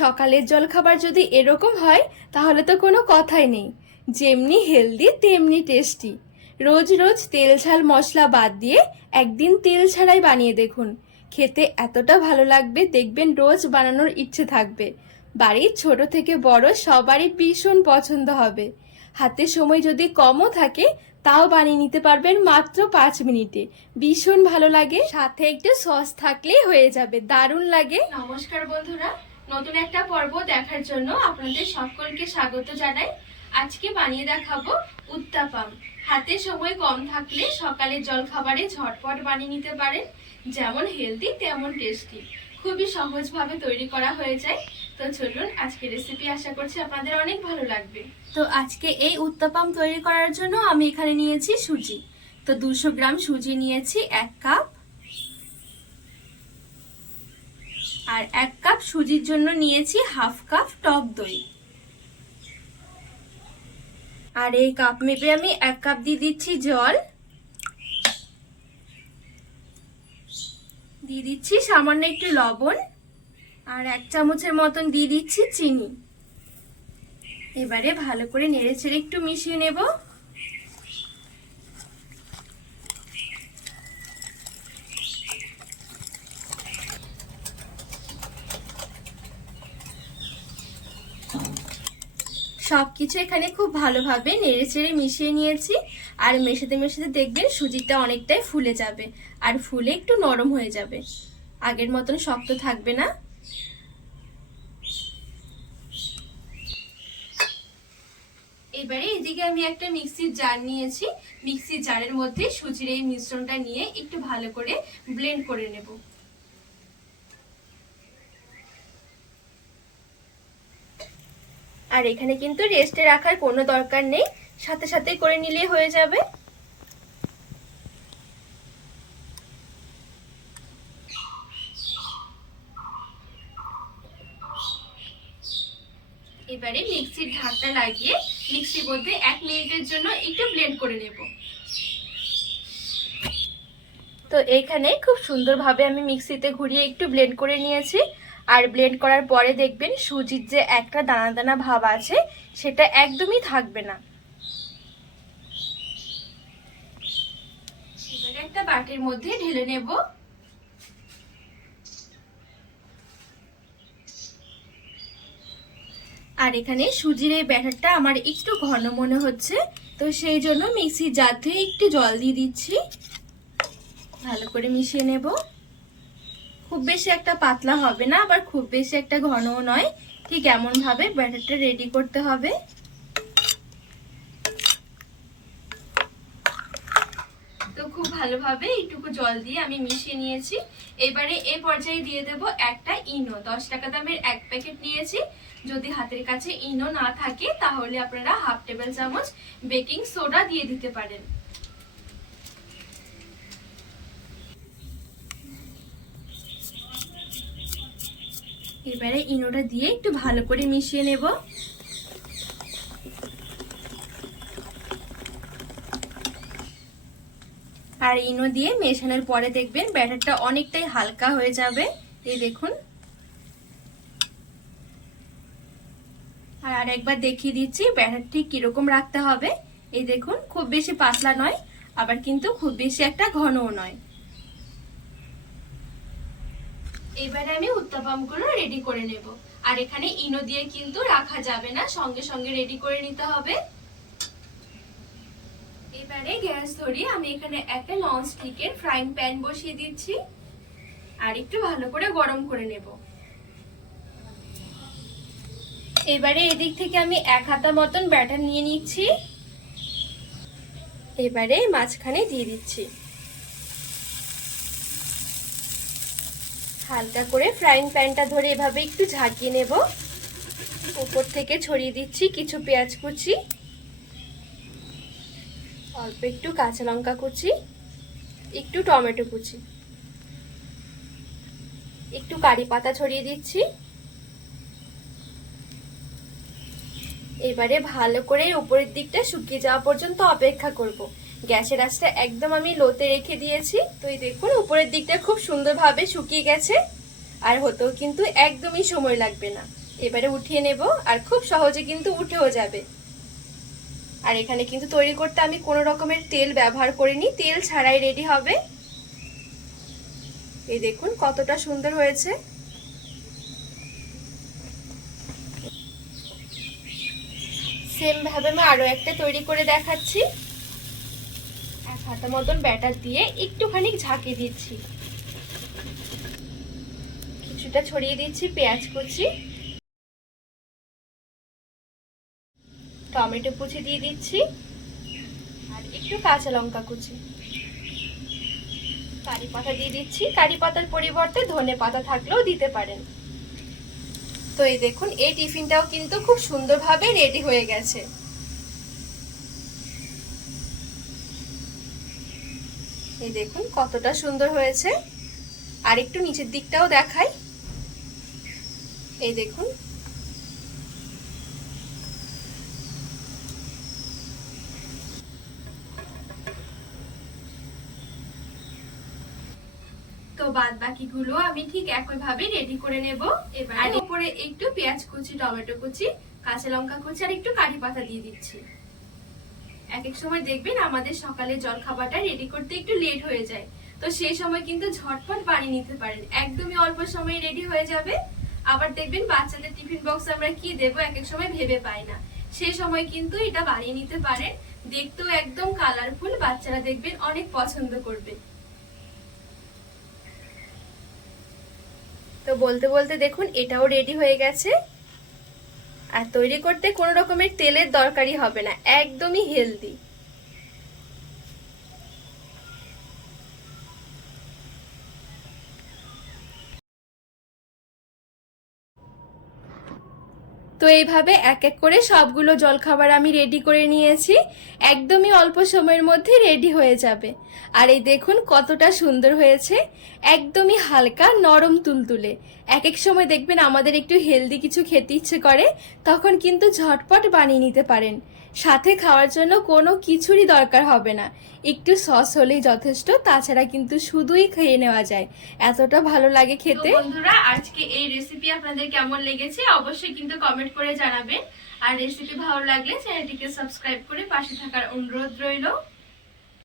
সকালের জলখাবার যদি এরকম হয়, তাহলে তো কোনো কথাই নেই। যেমনি হেলদি, তেমনি টেস্টি। রোজ রোজ তেল ঝাল মশলা বাদ দিয়ে একদিন তেল ছাড়াই বানিয়ে দেখুন। খেতে এতটা ভালো লাগবে, দেখবেন রোজ বানানোর ইচ্ছে থাকবে। বাড়ির ছোট থেকে বড় সবারই ভীষণ পছন্দ হবে। হাতে সময় যদি কমও থাকে, তাও বানিয়ে নিতে পারবেন মাত্র পাঁচ মিনিটে। ভীষণ ভালো লাগে। সাথে একটু সস থাকলেই হয়ে যাবে, দারুণ লাগে। নমস্কার বন্ধুরা। নতুন একটা পর্ব দেখার জন্য আপনাদের সকলকে স্বাগত জানাই। আজকে বানিয়ে দেখাবো উত্তাপাম। হাতে সময় কম থাকলে সকালের জলখাবারে ঝটপট বানিয়ে নিতে পারেন। যেমন হেলদি তেমন টেস্টি খুবই সহজভাবে তৈরি করা হয়ে যায়। তো চলুন আজকে রেসিপি আশা করছি আপনাদের অনেক ভালো লাগবে। তো আজকে এই উত্তাপাম তৈরি করার জন্য আমি এখানে নিয়েছি সুজি। তো দুশো গ্রাম সুজি নিয়েছি এক কাপ। আর এক কাপ সুজির জন্য নিয়েছি হাফ কাপ টক দই। আর এই কাপ মেপে আমি এক কাপ দিয়ে দিচ্ছি জল। দিয়ে দিচ্ছি সামান্য একটু লবণ আর এক চামচের মতন দিয়ে দিচ্ছি চিনি। এবারে ভালো করে নেড়ে ছেড়ে একটু মিশিয়ে নেব। সবকিছু এখানে খুব ভালোভাবে নেড়ে চেড়ে মিশিয়ে নিয়েছি। আর মেশাতে মেশাতে দেখবেন সুজিটা অনেকটাই ফুলে যাবে। আর ফুলে একটু নরম হয়ে যাবে। আগের মতন শক্ত থাকবে না। এবারে এদিকে আমি একটা মিক্সির জার নিয়েছি। মিক্সির জারের মধ্যে সুজির এই মিশ্রণটা নিয়ে একটু ভালো করে ব্লেন্ড করে নেব। আর এখানে কিন্তু রেস্টে রাখার কোনো দরকার নেই। সাথে সাথে করে নিলেই হয়ে যাবে। এবারে মিক্সির ঢাকটা লাগিয়ে মিক্সির মধ্যে এক মিনিটের জন্য একটু ব্লেন্ড করে নেব। তো এইখানে খুব সুন্দরভাবে আমি মিক্সিতে ঘুরিয়ে একটু ব্লেন্ড করে নিয়েছি। আর ব্লেন্ড করার পরে দেখবেন সুজির যে একটা দানা দানা ভাব আছে, সেটা একদমই থাকবে না। একটা বাটির মধ্যে ঢেলে নেব। আর এখানে সুজির এই ব্যাটারটা আমার একটু ঘন মনে হচ্ছে, তো সেই জন্য মিক্সির জার একটু জল দিয়ে দিচ্ছি। ভালো করে মিশিয়ে নেব। খুব বেশি একটা পাতলা হবে না, আবার খুব বেশি একটা ঘনও নয়। ঠিক এমন ভাবে ব্যাটারটা রেডি করতে হবে। তো খুব ভালোভাবে এইটুকু জল দিয়ে আমি মিশিয়ে নিয়েছি। এবারে এই পর্যায়ে দিয়ে দেব একটা ইনো। দশ টাকা দামের এক প্যাকেট নিয়েছি। যদি হাতের কাছে ইনো না থাকে, তাহলে আপনারা হাফ টেবিল চামচ বেকিং সোডা দিয়ে দিতে পারেন। এবারে ইনোটা দিয়ে একটু ভালো করে মিশিয়ে নেব। আর ইনো দিয়ে মেশানোর পরে দেখবেন ব্যাটারটা অনেকটাই হালকা হয়ে যাবে। এই দেখুন। আর আরেকবার দেখিয়ে দিচ্ছি ব্যাটার ঠিক কীরকম রাখতে হবে। এই দেখুন, খুব বেশি পাতলা নয়, আবার কিন্তু খুব বেশি একটা ঘনও নয়। এবারে আমি উত্তাপামগুলো রেডি করে নেব। আর এখানে ইনো দিয়ে কিন্তু রাখা যাবে না, সঙ্গে সঙ্গে রেডি করে নিতে হবে। এবারে গ্যাস ধরিয়ে আমি এখানে একটা নন স্টিকের ফ্রাইং প্যান বসিয়ে দিচ্ছি। আর একটু ভালো করে গরম করে নেব। এবারে এদিক থেকে আমি এক হাতা মতন ব্যাটার নিয়ে নিচ্ছি। এবারে মাঝখানে দিয়ে দিচ্ছি। হালকা করে ফ্রাইং প্যানটা ধরে এভাবে একটু ঝাঁকিয়ে নেব উপর থেকে ছড়িয়ে দিচ্ছি কিছু পেঁয়াজ কুচি, অল্প একটু কাঁচা লঙ্কা কুচি, একটু টমেটো কুচি, একটু কারি পাতা ছড়িয়ে দিচ্ছি এবারে ভালো করে উপরের দিকটা শুকিয়ে যাওয়া পর্যন্ত অপেক্ষা করব। গ্যাসের আঁচটা একদম আমি লোতে রেখে দিয়েছি। তো এই দেখুন, উপরের দিকটা খুব সুন্দরভাবে শুকিয়ে গেছে। আর হতেও কিন্তু একদমই সময় লাগবে না। এবারে উঠিয়ে নেব, আর খুব সহজে কিন্তু উঠেও যাবে। আর এখানে কিন্তু তৈরি করতে আমি কোনো রকমের তেল ব্যবহার করিনি। তেল ছাড়াই রেডি হবে। এই দেখুন, কতটা সুন্দর হয়েছে। সেম ভাবে আমি আরও একটা তৈরি করে দেখাচ্ছি। হাতা মতন ব্যাটার দিয়ে একটুখানি ঝাঁকি দিচ্ছি। কিছুটা ছড়িয়ে দিচ্ছি পেঁয়াজ কুচি। টমেটো কুচি দিয়ে দিচ্ছি। আর একটু কাঁচা লঙ্কা কুচি। কারি পাতা দিয়ে দিচ্ছি। কারি পাতার পরিবর্তে ধনে পাতা থাকলেও দিতে পারেন। তো এই দেখুন, এই টিফিনটাও কিন্তু খুব সুন্দরভাবে রেডি হয়ে গেছে। এই দেখুন কতটা সুন্দর হয়েছে। আর একটু নিচের দিকটাও দেখাই। এই দেখুন। তো বাদ বাকিগুলো আমি ঠিক একইভাবে রেডি করে নেব। এবার উপরে একটু পেঁয়াজ কুচি টমেটো কুচি কাঁচা লঙ্কা কুচি আর একটু কারি পাতা দিয়ে দিচ্ছি। এক এক সময় দেখবেন আমাদের সকালে জল খাবারটা রেডি করতে একটু লেট হয়ে যায়। তো সেই সময় কিন্তু ঝটপট বানিয়ে নিতে পারেন। একদমই অল্প সময়ে রেডি হয়ে যাবে। আবার দেখবেন বাচ্চাদের টিফিন বক্স আমরা কি দেবো এক এক সময় ভেবে পাই না। সেই সময় কিন্তু এটা বানিয়ে নিতে পারেন। দেখতেও একদম কালারফুল বাচ্চারা দেখবেন অনেক পছন্দ করবে। তো বলতে বলতে দেখুন, এটাও রেডি হয়ে গেছে। আর তৈরি করতে কোনো রকমের তেলের দরকারই হবে না একদমই হেলদি তো এইভাবে এক এক করে সবগুলো জলখাবার আমি রেডি করে নিয়েছি। একদমই অল্প সময়ের মধ্যে রেডি হয়ে যাবে। আর এই দেখুন কতটা সুন্দর হয়েছে। একদমই হালকা নরম তুলতুলে। এক এক সময় দেখবেন আমাদের একটু হেলদি কিছু খেতে ইচ্ছে করে, তখন কিন্তু ঝটপট বানিয়ে নিতে পারেন। সাথে খাওয়ার জন্য কোনো কিছুরই দরকার হবে না। একটু সস হলেই যথেষ্ট তাছাড়া কিন্তু শুধুই খেয়ে নেওয়া যায়। এতটা ভালো লাগে খেতে। বন্ধুরা আজকে এই রেসিপি আপনাদের কেমন লেগেছে অবশ্যই কিন্তু কমেন্ট করে জানাবেন। আর রেসিপি ভালো লাগলে চ্যানেলটিকে সাবস্ক্রাইব করে পাশে থাকার অনুরোধ রইল।